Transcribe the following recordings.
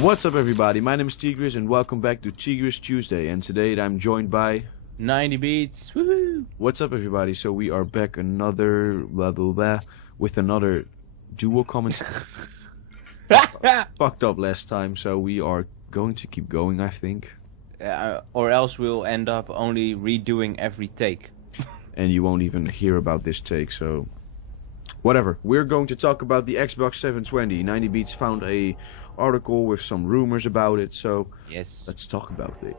What's up everybody, my name is T-Grizz and welcome back to T-Grizz Tuesday, and today I'm joined by 90Beats. Woohoo! What's up everybody, so we are back another blah blah blah with another dual comment. Fucked up last time, so we are going to keep going, I think. Or else we'll end up only redoing every take. And you won't even hear about this take, so whatever. We're going to talk about the Xbox 720. 90Beats found a article with some rumors about it, so Yes. let's talk about it.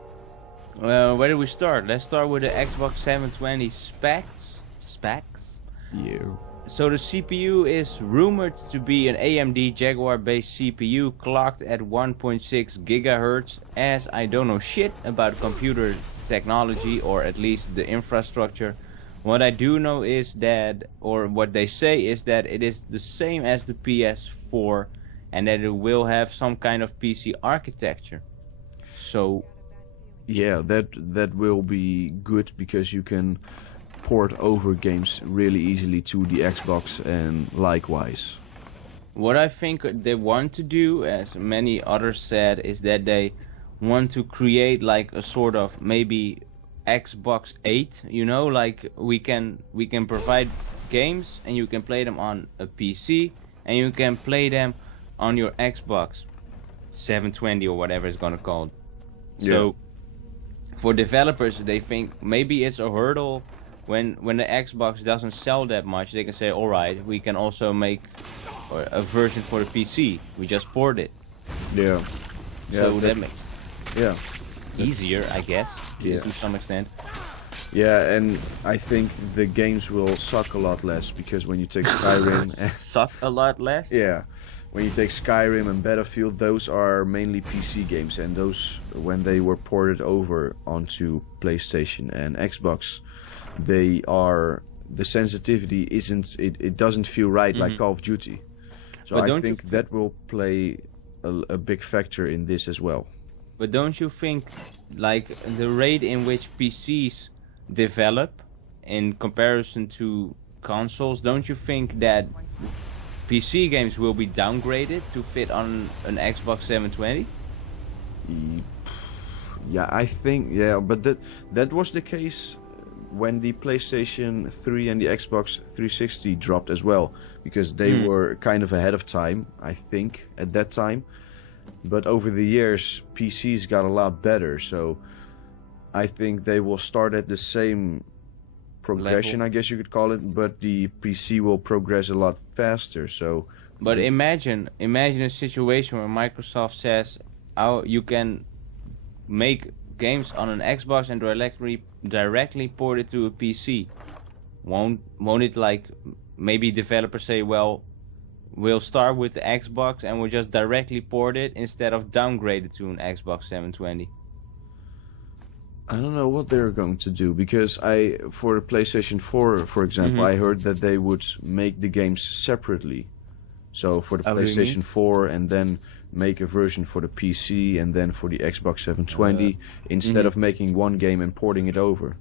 Well, where do we start? Let's start with the Xbox 720 specs. Yeah. So the CPU is rumored to be an AMD Jaguar-based CPU clocked at 1.6 GHz. As I don't know shit about computer technology, or at least the infrastructure. What I do know is that, or what they say is that it is the same as the PS4, and that it will have some kind of PC architecture. So yeah, that will be good because you can port over games really easily to the Xbox and likewise. what I think they want to do, as many others said, is that they want to create like a sort of maybe Xbox 8, you know, like we can provide games and you can play them on a PC and you can play them on your Xbox 720 or whatever it's gonna called. So for developers, they think maybe it's a hurdle when the Xbox doesn't sell that much. They can say, all right, we can also make a version for the PC. We just port it. Yeah. So that makes Yeah. easier, I guess, Yeah. to some extent. Yeah, and I think the games will suck a lot less because when you take Skyrim, Suck a lot less. yeah, when you take Skyrim and Battlefield, those are mainly PC games, and those when they were ported over onto PlayStation and Xbox, the sensitivity isn't it doesn't feel right like Call of Duty. So But I don't you think that will play a big factor in this as well. But don't you think, like, the rate in which PCs develop in comparison to consoles, don't you think that PC games will be downgraded to fit on an Xbox 720? Yeah, I think, yeah, but that was the case when the PlayStation 3 and the Xbox 360 dropped as well, because they were kind of ahead of time, I think, at that time. But over the years, PCs got a lot better, so I think they will start at the same progression, Level. I guess you could call it, but the PC will progress a lot faster, so... But imagine a situation where Microsoft says, "Oh, you can make games on an Xbox and directly port it to a PC." Won't it, like, maybe developers say, well, we'll start with the Xbox and we'll just directly port it instead of downgrade it to an Xbox 720? I don't know what they're going to do, because for the PlayStation 4, for example, I heard that they would make the games separately. So for the Oh, really? PlayStation 4, and then make a version for the PC, and then for the Xbox 720, instead of making one game and porting it over.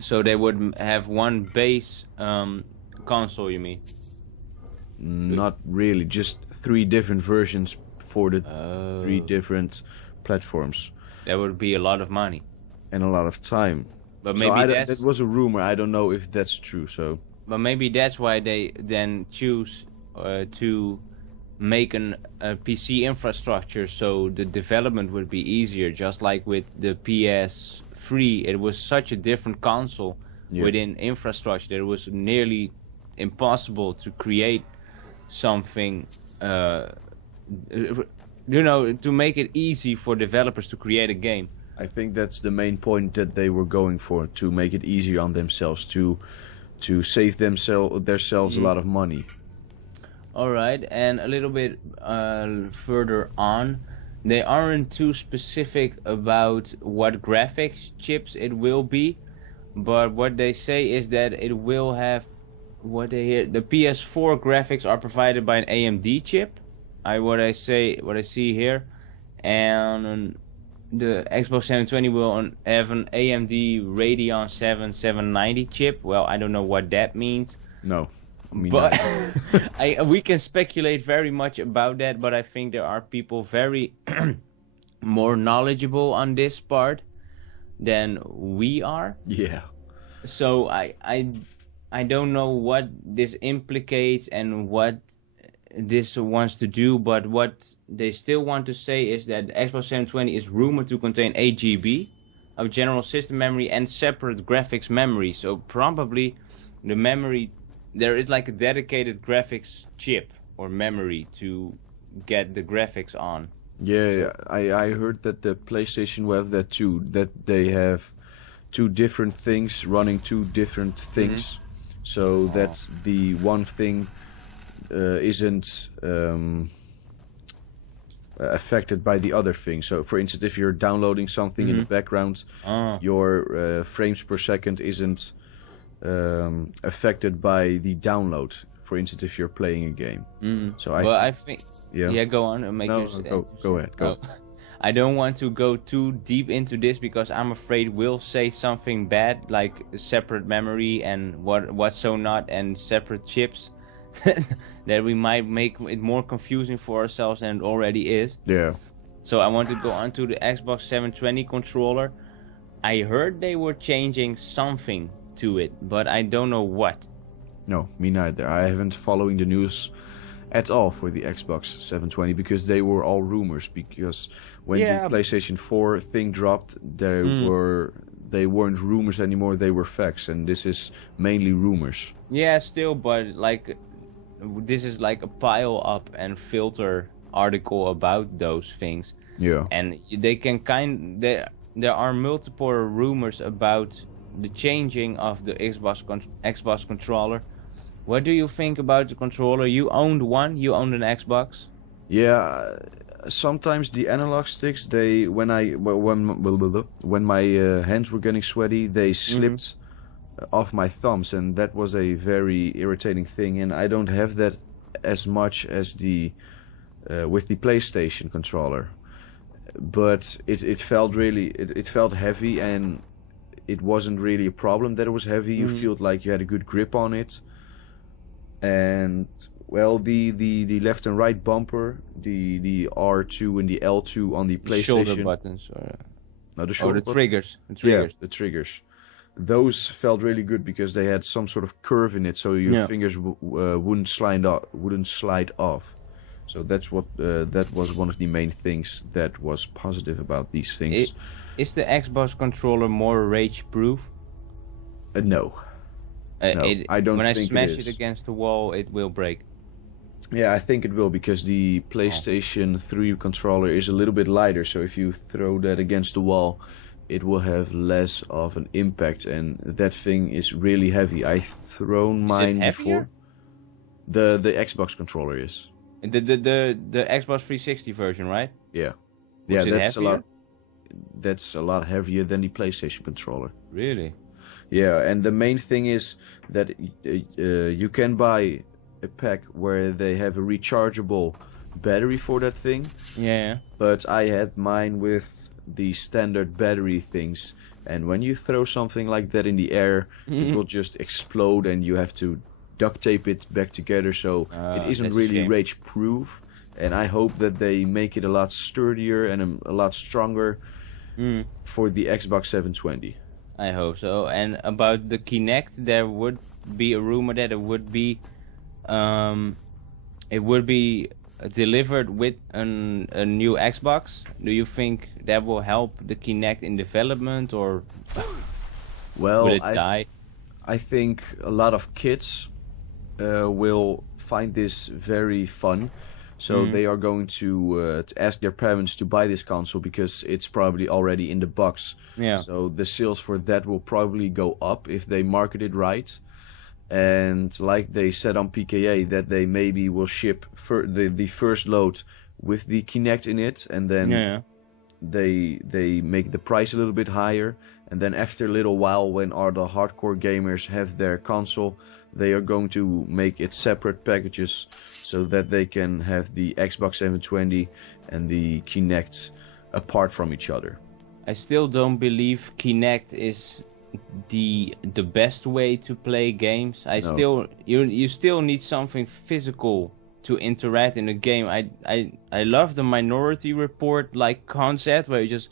So they would have one base console, you mean? Not really, just 3 different versions for the 3 different platforms. That would be a lot of money. And a lot of time. But So maybe that was a rumor, I don't know if that's true, so... But maybe that's why they then choose to make a PC infrastructure, so the development would be easier. Just like with the PS3, it was such a different console within infrastructure that it was nearly impossible to create something, you know, to make it easy for developers to create a game. I think that's the main point that they were going for, to make it easier on themselves, to save themselves a lot of money. Alright, and a little bit further on, they aren't too specific about what graphics chips it will be, but what they say is that it will have the PS4 graphics are provided by an AMD chip. What I see here, and the Xbox 720 will have an AMD Radeon 7 790 chip. Well, I don't know what that means. No. Me but neither. we can speculate very much about that, but I think there are people very more knowledgeable on this part than we are. Yeah. So I don't know what this implicates and what this wants to do, but what they still want to say is that the Xbox 720 is rumored to contain 8 GB of general system memory and separate graphics memory. So probably the memory, there is like a dedicated graphics chip or memory to get the graphics on. Yeah, I heard that the PlayStation will have that too. That they have two different things running two different things, so that the one thing isn't affected by the other thing. So, for instance, if you're downloading something in the background, your frames per second isn't affected by the download. For instance, if you're playing a game. So I think. Yeah, go on and make no, your. go ahead. Go. I don't want to go too deep into this because I'm afraid we'll say something bad, like separate memory and what's so not, and separate chips, that we might make it more confusing for ourselves than it already is. Yeah. So I want to go on to the Xbox 720 controller. I heard they were changing something to it, but I don't know what. No, me neither. I haven't following the news at all for the Xbox 720 because they were all rumors. Because when the PlayStation 4 thing dropped, they weren't rumors anymore. They were facts, and this is mainly rumors. Yeah, still, but like this is like a pile up and filter article about those things. Yeah. And they can there are multiple rumors about the changing of the Xbox controller. What do you think about the controller? You owned one. You owned an Xbox. Yeah, sometimes the analog sticks, when my hands were getting sweaty, they slipped off my thumbs, and that was a very irritating thing. And I don't have that as much as with the PlayStation controller. But it felt it felt heavy, and it wasn't really a problem that it was heavy. You felt like you had a good grip on it. And well, the left and right bumper, the R2 and the L2 on the PlayStation. Shoulder buttons, or no, the shoulder the triggers. Yeah, the triggers. Those felt really good because they had some sort of curve in it, so your fingers wouldn't slide off. So that was one of the main things that was positive about these things. Is the Xbox controller more rage-proof? No. No, I don't when think I smash it is. against the wall, it will break. Yeah, I think it will, because the PlayStation 3 controller is a little bit lighter, so if you throw that against the wall, it will have less of an impact, and that thing is really heavy. I've thrown mine before. The Xbox controller is. The Xbox 360 version, right? Yeah. Was Yeah, that's a lot heavier than the PlayStation controller. Really? Yeah, and the main thing is that you can buy a pack where they have a rechargeable battery for that thing. Yeah. But I had mine with the standard battery things, and when you throw something like that in the air, it will just explode, and you have to duct tape it back together. So it isn't really rage proof, and I hope that they make it a lot sturdier and a lot stronger for the Xbox 720. I hope so. And about the Kinect, there would be a rumor that it would be delivered with a new Xbox. Do you think that will help the Kinect in development, or will it die? I think a lot of kids will find this very fun. So they are going to ask their parents to buy this console because it's probably already in the box. Yeah. So the sales for that will probably go up if they market it right. And like they said on PKA, that they maybe will ship the first load with the Kinect in it, and then they make the price a little bit higher. And then after a little while, when all the hardcore gamers have their console, they are going to make it separate packages so that they can have the Xbox 720 and the Kinect apart from each other. I still don't believe Kinect is the best way to play games. You still need something physical to interact in a game. I love the Minority Report like concept where you just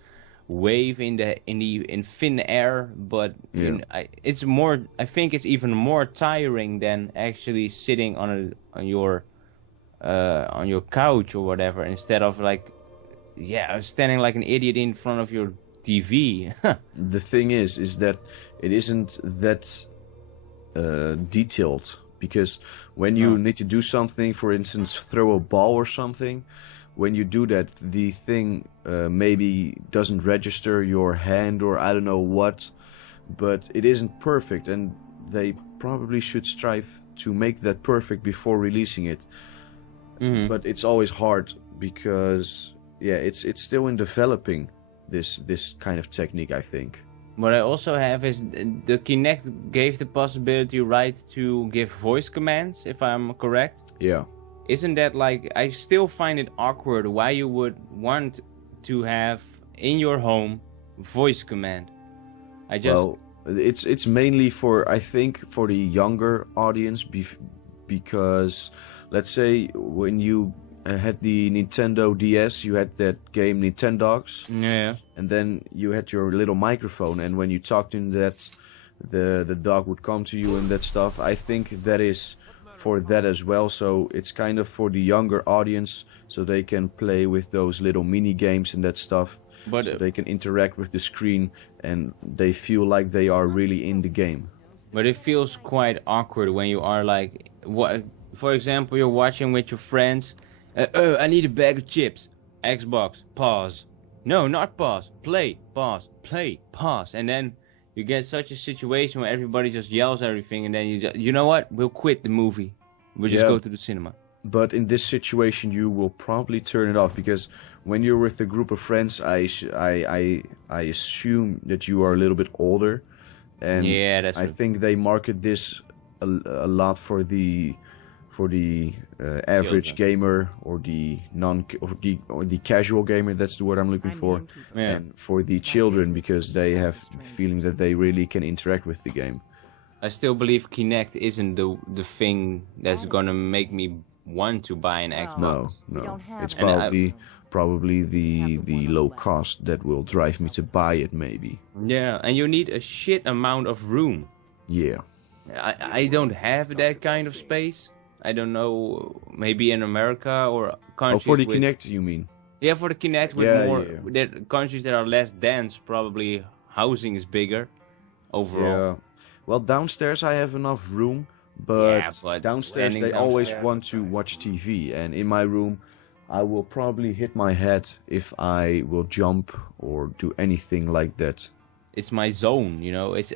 wave in thin air, but it's more. I think it's even more tiring than actually sitting on your couch or whatever, instead of like standing like an idiot in front of your TV. The thing is that it isn't that detailed, because when you need to do something, for instance, throw a ball or something, when you do that, the thing maybe doesn't register your hand or I don't know what, but it isn't perfect, and they probably should strive to make that perfect before releasing it. But it's always hard because it's still in developing this kind of technique, I think. What I also have is the Kinect gave the possibility, right, to give voice commands, if I'm correct. Yeah. Isn't that like, I still find it awkward why you would want to have in your home voice command. Well, it's mainly for, I think, for the younger audience, because let's say when you had the Nintendo DS, you had that game Nintendogs. Yeah. And then you had your little microphone, and when you talked in that, the dog would come to you and that stuff. I think that is for that as well. So it's kind of for the younger audience, so they can play with those little mini games and that stuff. But so they can interact with the screen and they feel like they are really in the game. But it feels quite awkward when you are like, for example, you're watching with your friends. I need a bag of chips. Xbox, pause. No, not pause. Play, pause. Play, pause. And then you get such a situation where everybody just yells everything, and then you know what? We'll quit the movie. We'll just go to the cinema. But in this situation, you will probably turn it off, because when you're with a group of friends, I assume that you are a little bit older, and I think they market this a lot for the average gamer, or the casual gamer. That's the word I'm looking for. And for the children, because they have the feeling that they really can interact with the game. I still believe Kinect isn't the thing that's gonna make me want to buy an Xbox. No. It's probably the low cost that will drive me to buy it, maybe. Yeah, and you need a shit amount of room. Yeah. I don't have that kind of space. I don't know, maybe in America or countries. Oh, for the Kinect, you mean? Yeah, for the Kinect with countries that are less dense, probably housing is bigger overall. Yeah. Well, downstairs I have enough room, but downstairs they always want to watch TV, and in my room I will probably hit my head if I will jump or do anything like that. It's my zone, you know. It's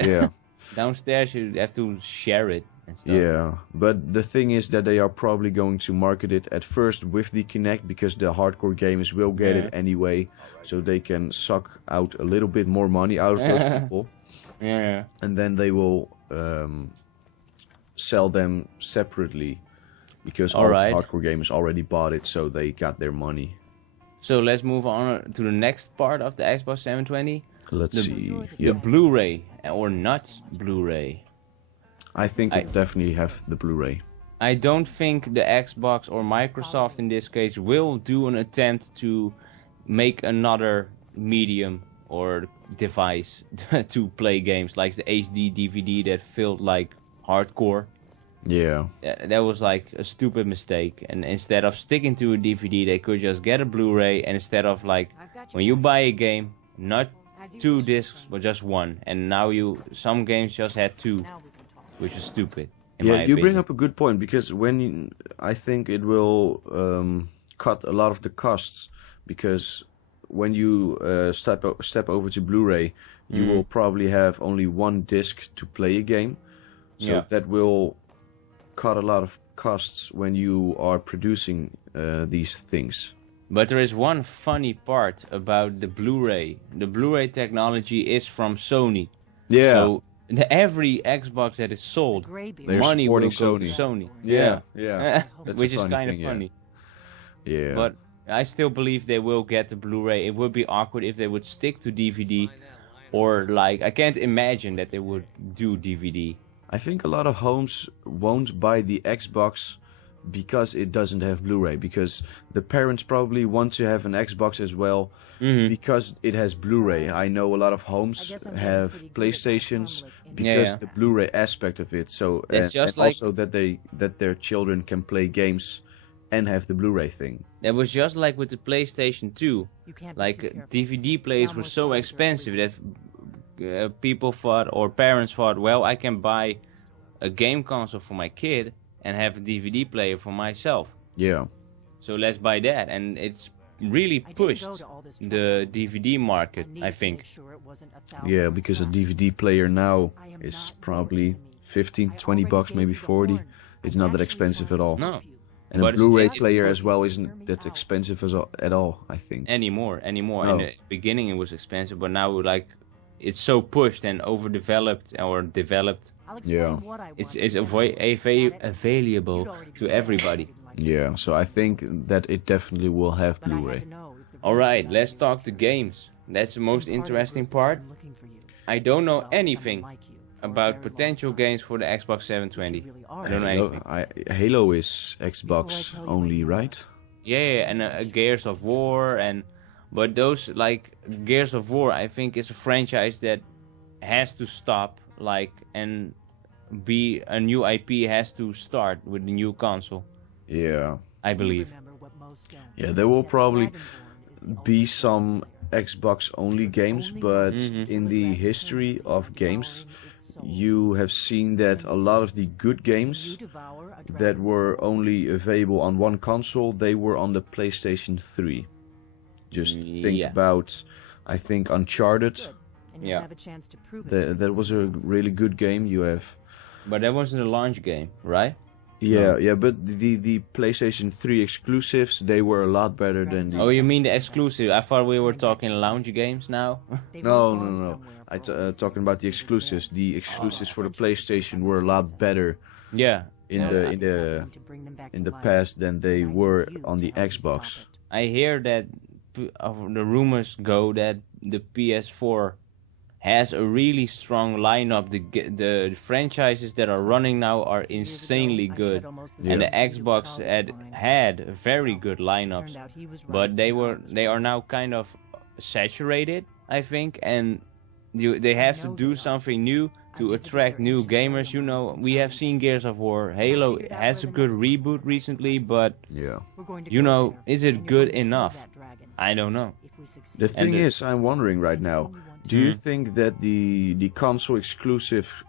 downstairs you have to share it. Yeah, but the thing is that they are probably going to market it at first with the Kinect, because the hardcore gamers will get it anyway, so they can suck out a little bit more money out of those people. Yeah. And then they will sell them separately, because all hardcore gamers already bought it, so they got their money. So let's move on to the next part of the Xbox 720. Let's see. The Blu-ray, or not Blu-ray. I think I definitely have the Blu-ray. I don't think the Xbox or Microsoft in this case will do an attempt to make another medium or device to play games like the HD DVD that felt like hardcore. Yeah. That was like a stupid mistake, and instead of sticking to a DVD, they could just get a Blu-ray, and instead of like when you buy a game, not 2 discs but just 1, and now some games just had 2, which is stupid. Yeah, you bring up a good point, because I think it will cut a lot of the costs, because when you step over to Blu-ray, you will probably have only 1 disc to play a game, so that will cut a lot of costs when you are producing these things. But there is one funny part about the Blu-ray. The Blu-ray technology is from Sony. Yeah. So every Xbox that is sold, money will go to Sony. Yeah. Which is kind of funny. Yeah. But I still believe they will get the Blu-ray. It would be awkward if they would stick to DVD, or like I can't imagine that they would do DVD. I think a lot of homes won't buy the Xbox because it doesn't have Blu-ray, because the parents probably want to have an Xbox as well because it has Blu-ray. I know a lot of homes have PlayStations because the Blu-ray aspect of it. So It's just and like, also that their children can play games and have the Bluray thing. That was just like with the PlayStation 2. Like DVD players were so expensive that people thought, or parents thought, well, I can buy a game console for my kid and have a DVD player for myself. Yeah. So let's buy that, and it's really pushed the DVD market, I think. Yeah, because a DVD player now is probably 15, 20 bucks, maybe 40. It's not that expensive at all. No. And But a Blu-ray it's player pushed. as well isn't that expensive at all, I think. Anymore. No. In the beginning it was expensive, but now like it's so pushed and overdeveloped or developed. Yeah. It's available to everybody. Yeah, so I think that it definitely will have Blu-ray. Alright, let's talk the games. That's the most interesting part. I don't know anything about potential games for the Xbox 720. I don't know anything. Halo is Xbox only, right? Yeah, and Gears of War, but those like Gears of War, I think is a franchise that has to stop, like, and be a new IP has to start with the new console. Yeah. I believe. Yeah, there will probably be some Xbox only games, but in the history of games, you have seen that a lot of the good games that were only available on one console, they were on the PlayStation 3. Just think about, I think, Uncharted. Yeah. That was a really good game. You have... But that wasn't a launch game, right? Yeah, but the PlayStation 3 exclusives, they were a lot better than the... Oh, you mean the exclusive? I thought we were talking launch games now. No. Talking about the exclusives. The exclusives for the PlayStation were a lot better. Yeah. In the past than they were on the Xbox. I hear that the rumors go that the PS4 has a really strong lineup. The franchises that are running now are insanely good, and the Xbox had very good lineups, but they are now kind of saturated, I think, and they have to do something new to attract new gamers. You know, we have seen Gears of War. Halo has a good reboot recently, but you know, is it good enough? I don't know. The thing is, I'm wondering right now, do you think that the console exclusive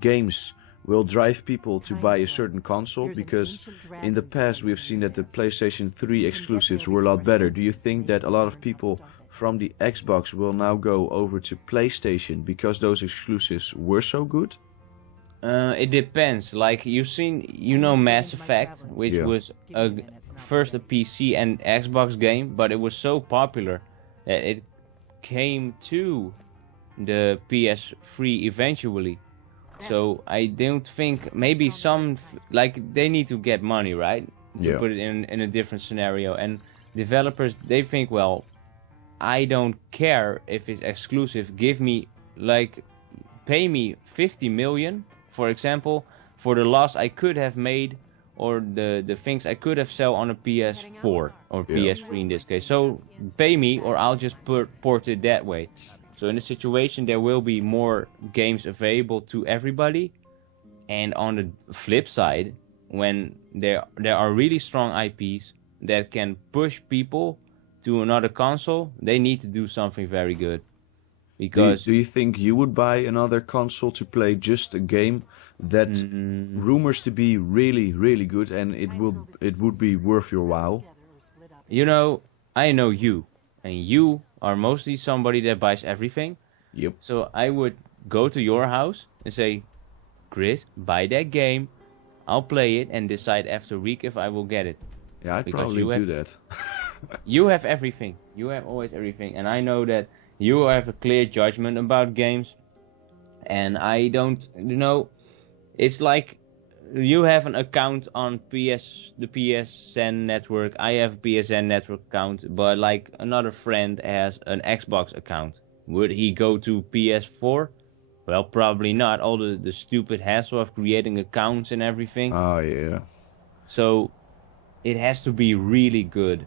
games will drive people to buy a certain console? Because in the past we've seen that the PlayStation 3 exclusives were a lot better. Do you think that a lot of people from the Xbox will now go over to PlayStation because those exclusives were so good? It depends. Like you know Mass Effect, which was first a PC and Xbox game, but it was so popular that it came to the PS3 eventually. So I don't think, maybe some, like, they need to get money, right? To put it in a different scenario. And developers, they think, well, I don't care if it's exclusive. Give me, like, pay me 50 million, for example, for the loss I could have made, or the things I could have sold on a PS4 or PS3 in this case. So pay me, or I'll just port it that way. So in the situation, there will be more games available to everybody. And on the flip side, when there are really strong IPs that can push people to another console, they need to do something very good. Because do you think you would buy another console to play just a game that rumors to be really, really good, and it would be worth your while? You know, I know you, and you are mostly somebody that buys everything. Yep. So I would go to your house and say, Chris, buy that game. I'll play it and decide after a week if I will get it. Yeah, I'd probably do that. You have everything. You have always everything, and I know that you have a clear judgment about games, and I don't. You know, it's like you have an account on the PSN network. I have a PSN network account, but like another friend has an Xbox account. Would he go to PS4? Well, probably not. All the stupid hassle of creating accounts and everything. Oh yeah. So it has to be really good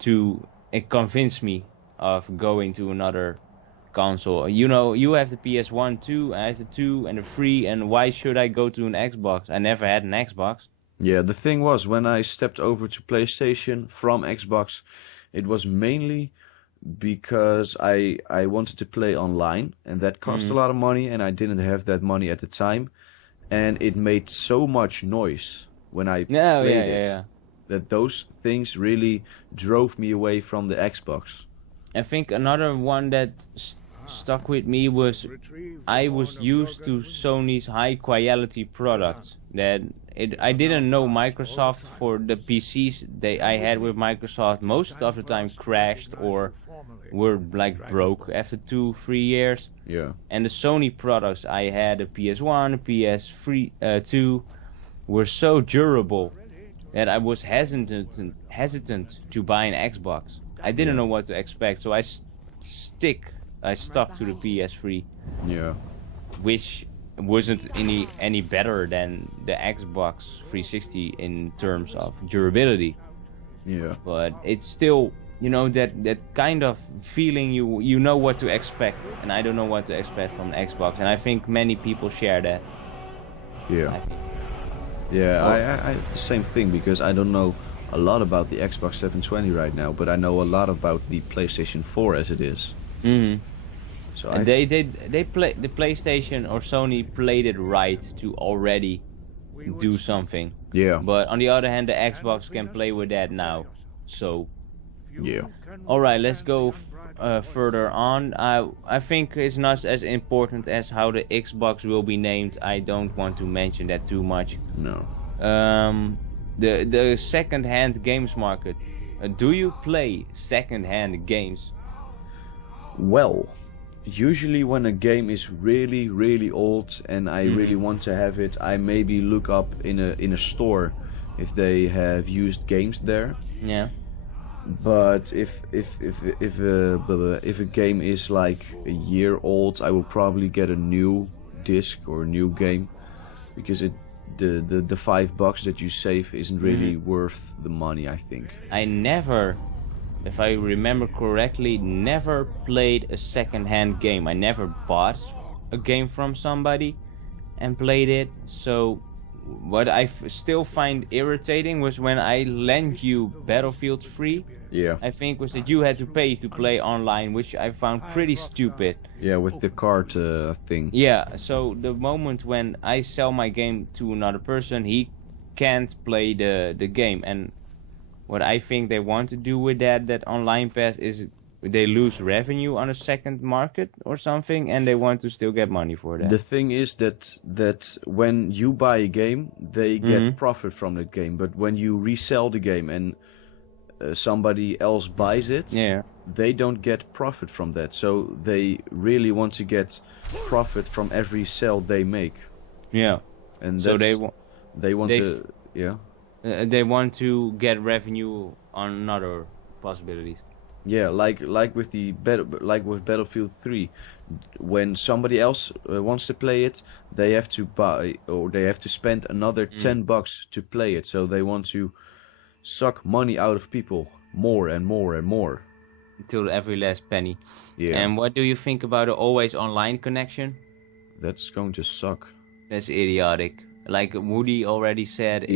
to convince me of going to another console. You know, you have the PS1 too, I have the 2 and the 3, and why should I go to an Xbox? I never had an Xbox. Yeah, the thing was, when I stepped over to PlayStation from Xbox, it was mainly because I wanted to play online, and that cost a lot of money, and I didn't have that money at the time, and it made so much noise when I played it that those things really drove me away from the Xbox. I think another one that stuck with me was I was used to Sony's high quality products. I didn't know Microsoft. For the PCs I had with Microsoft most of the time crashed or were like broke after 2-3 years. Yeah. And the Sony products I had, the PS1, the PS3, 2, were so durable that I was hesitant to buy an Xbox. I didn't know what to expect, so I stuck to the PS3. Yeah. Which wasn't any better than the Xbox 360 in terms of durability. Yeah. But it's still, you know, that kind of feeling you know what to expect, and I don't know what to expect from the Xbox, and I think many people share that. Yeah. Yeah, I have the same thing, because I don't know a lot about the Xbox 720 right now, but I know a lot about the PlayStation 4 as it is. Mm-hmm. So and they play the PlayStation or Sony played it right to already do something. Yeah. But on the other hand, the Xbox can play with that now. So yeah. All right, let's go further on. I think it's not as important as how the Xbox will be named. I don't want to mention that too much. No. The second-hand games market. Do you play second-hand games? Well, usually when a game is really, really old and I really want to have it, I maybe look up in a store if they have used games there. Yeah. But if a game is like a year old, I will probably get a new disc or a new game, because the $5 that you save isn't really worth the money, I think. I never, if I remember correctly, never played a second-hand game. I never bought a game from somebody and played it. So what I still find irritating was when I lent you Battlefield 3. Yeah. I think was that you had to pay to play online, which I found pretty stupid. Yeah, with the card thing. Yeah, so the moment when I sell my game to another person, he can't play the game. And what I think they want to do with that online pass is they lose revenue on a second market or something, and they want to still get money for that. The thing is that when you buy a game, they get profit from that game. But when you resell the game and somebody else buys it, they don't get profit from that. So they really want to get profit from every sale they make. Yeah. And so they want to get revenue on other possibilities. Yeah, like with Battlefield 3, when somebody else wants to play it, they have to buy, or they have to spend another $10 to play it. So they want to suck money out of people more and more and more until every last penny. Yeah. And what do you think about the always online connection? That's going to suck. That's idiotic. Like Woody already said,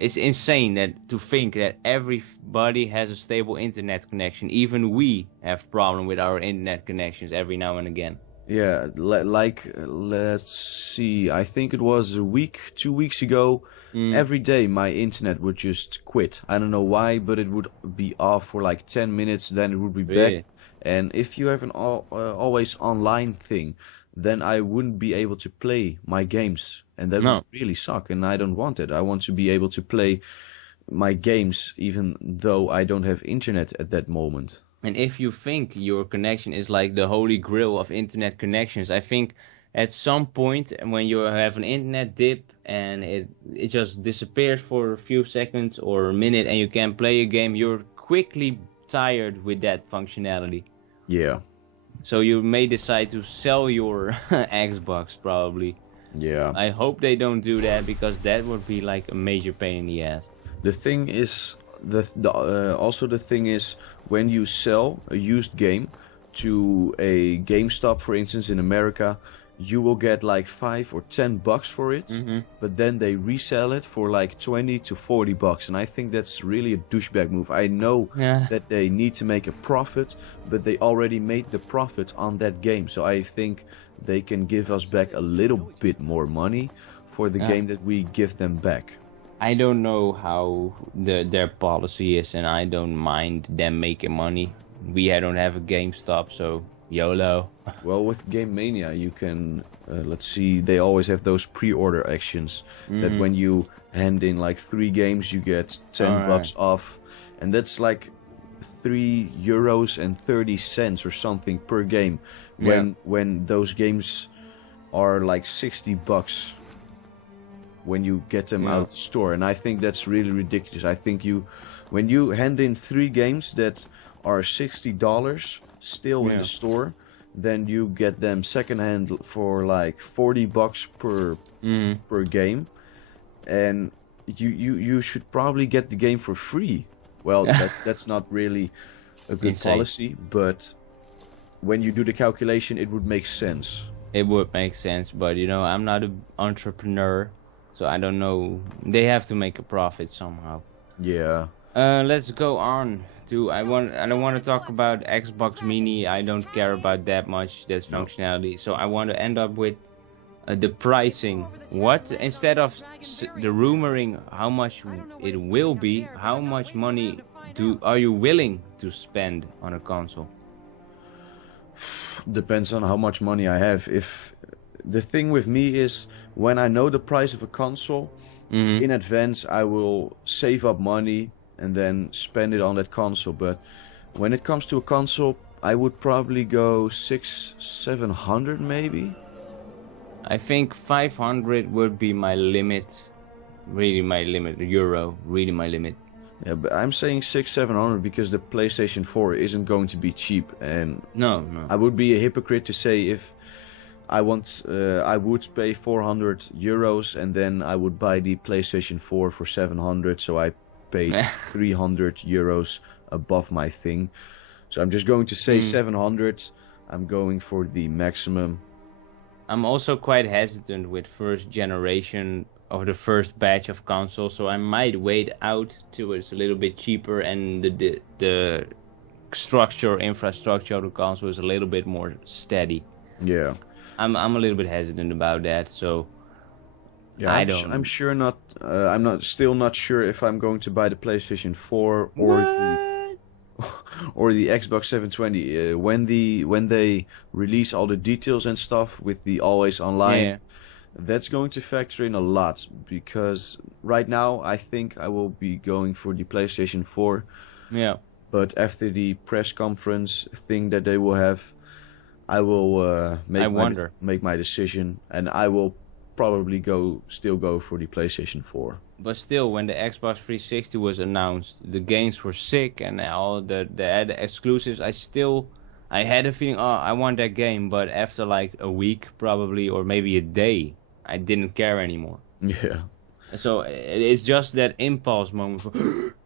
it's insane to think that everybody has a stable internet connection. Even we have problem with our internet connections every now and again. Yeah, let's see. I think it was 2 weeks ago. Every day my internet would just quit. I don't know why, but it would be off for like 10 minutes, then it would be back. And if you have an always online thing, then I wouldn't be able to play my games, and that would really suck, and I don't want it. I want to be able to play my games even though I don't have internet at that moment. And if you think your connection is like the holy grail of internet connections, I think at some point when you have an internet dip and it just disappears for a few seconds or a minute and you can't play a game, you're quickly tired with that functionality. Yeah. So you may decide to sell your Xbox probably. Yeah. I hope they don't do that because that would be like a major pain in the ass. The thing is, also the thing is, when you sell a used game to a GameStop, for instance, in America, you will get like $5 or $10 for it, but then they resell it for like $20 to $40, and I think that's really a douchebag move. I know that they need to make a profit, but they already made the profit on that game, so I think they can give us back a little bit more money for the game that we give them back. I don't know how their policy is, and I don't mind them making money. We don't have a GameStop, so YOLO. Well, with Game Mania, you can, let's see, they always have those pre-order actions that when you hand in like 3 games, you get $10 off, and that's like €3.30 or something per game. When those games are like $60 when you get them out of the store, and I think that's really ridiculous. I think when you hand in 3 games that are $60 still in the store, then you get them secondhand for like $40 per game, and you should probably get the game for free. Well, that's not really a good policy, but when you do the calculation, it would make sense. It would make sense, but I'm not an entrepreneur, so I don't know. They have to make a profit somehow. Yeah. Let's go on to I don't want to talk about Xbox Mini. I don't care about that much. That's functionality. So I want to end up with the pricing. What, instead of the rumoring how much it will be, how much money are you willing to spend on a console? Depends on how much money I have. If the thing with me is, when I know the price of a console in advance, I will save up money and then spend it on that console. But when it comes to a console, I would probably go 600-700 maybe. I think 500 would be my limit. Really my limit. Euro, really my limit. Yeah, but I'm saying 600-700 because the PlayStation 4 isn't going to be cheap, and no. I would be a hypocrite to say if I would pay €400 and then I would buy the PlayStation 4 for 700, so I paid €300 above my thing. So I'm just going to say 700. I'm going for the maximum. I'm also quite hesitant with first generation of the first batch of consoles, so I might wait out till it's a little bit cheaper and the infrastructure of the console is a little bit more steady. Yeah. I'm a little bit hesitant about that, so yeah, I'm still not sure if I'm going to buy the PlayStation 4 or the Xbox 720 when they release all the details and stuff with the always online. Yeah. That's going to factor in a lot, because right now I think I will be going for the PlayStation 4. Yeah. But after the press conference thing that they will have, I will make my decision, and I will probably still go for the PlayStation 4. But still, when the Xbox 360 was announced, the games were sick and all the exclusives. I had a feeling, I want that game, but after like a week probably, or maybe a day, I didn't care anymore. Yeah. So it's just that impulse moment for,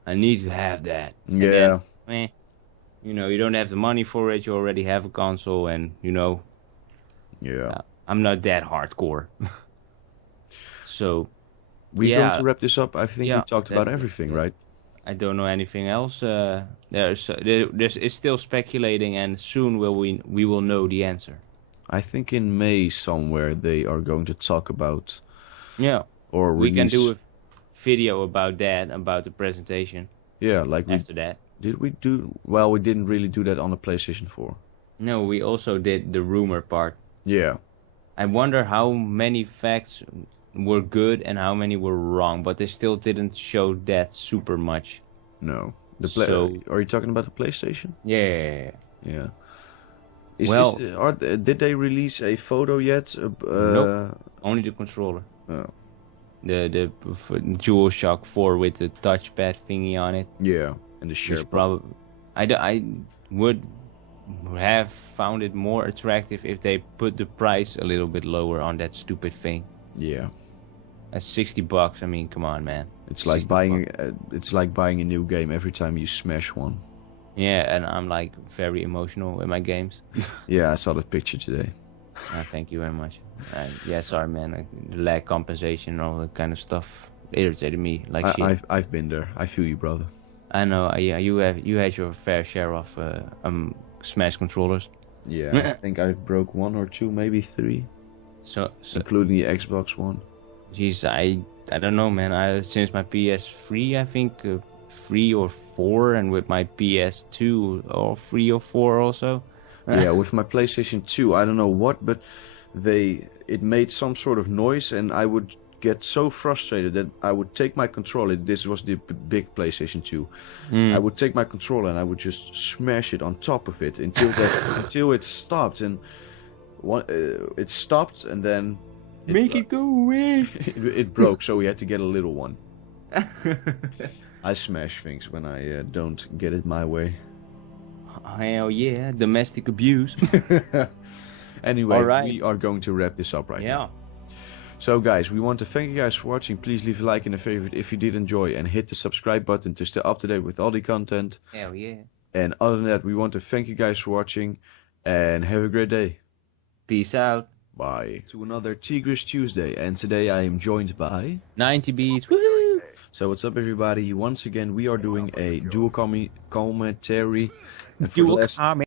I need to have that. And yeah. Then, you don't have the money for it, you already have a console, and Yeah. I'm not that hardcore. So we're going to wrap this up. I think we talked about everything, right? I don't know anything else. It's still speculating, and soon we will know the answer. I think in May somewhere they are going to talk about. Yeah. Or we can do a video about the presentation. Yeah, like after that. Did we do? Well, we didn't really do that on the PlayStation 4. No, we also did the rumor part. Yeah. I wonder how many facts were good and how many were wrong, but they still didn't show that super much. No. Are you talking about the PlayStation? Yeah. Yeah. Did they release a photo yet? Nope. Only the controller. Oh. The DualShock 4 with the touchpad thingy on it. Yeah, and the share. I would have found it more attractive if they put the price a little bit lower on that stupid thing. Yeah. At $60, I mean, come on, man. It's like buying a new game every time you smash one. Yeah, and I'm like very emotional in my games. Yeah, I saw that picture today. Thank you very much. Yeah, sorry, man. The lag compensation and all that kind of stuff irritated me like shit. I've been there. I feel you, brother. I know. Yeah, you had your fair share of Smash controllers. Yeah, I think I broke 1 or 2, maybe 3. So including the Xbox One. Jeez, I don't know, man. Since my PS3, I think 3 or 4, and with my PS2 or 3 or 4 also. Yeah, with my PlayStation 2, I don't know what, but it made some sort of noise, and I would get so frustrated that I would take my controller. This was the big PlayStation 2. I would take my controller and I would just smash it on top of it until it stopped, and it stopped, and then Make it go away. it broke, so we had to get a little one. I smash things when I don't get it my way. Hell yeah, domestic abuse. Anyway, Alright. we are going to wrap this up right Yeah. now. So guys, we want to thank you guys for watching. Please leave a like and a favorite if you did enjoy, and hit the subscribe button to stay up to date with all the content. Hell yeah. And other than that, we want to thank you guys for watching, and have a great day. Peace out. Bye. To another T-Grizzz Tuesday, and today I am joined by... NinetyBeats. Woohoo! So what's up, everybody? Once again, we are doing a dual commentary. And for the Dual last... comment.